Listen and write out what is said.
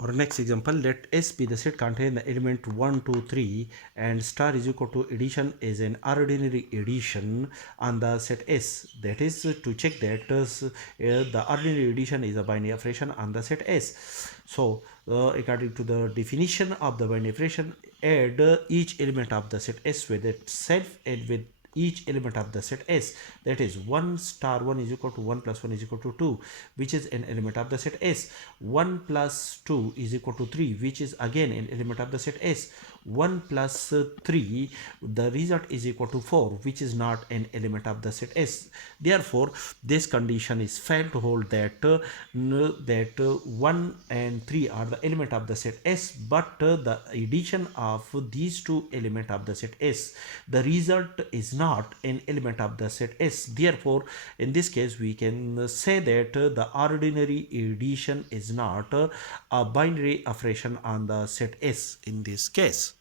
Or next example, let S be the set containing the element 1, 2, 3 and star is equal to addition is an ordinary addition on the set S. That is to check that the ordinary addition is a binary operation on the set S. So according to the definition of the binary operation, add each element of the set S with itself and with each element of the set S, that is 1 star 1 is equal to 1 plus 1 is equal to 2, which is an element of the set S. 1 plus 2 is equal to 3, which is again an element of the set S. 1 plus 3, the result is equal to 4, which is not an element of the set S. Therefore this condition is failed to hold that 1 and 3 are the element of the set S, but the addition of these two element of the set S, the result is not an element of the set S. Therefore in this case we can say that the ordinary addition is not a binary operation on the set S in this case.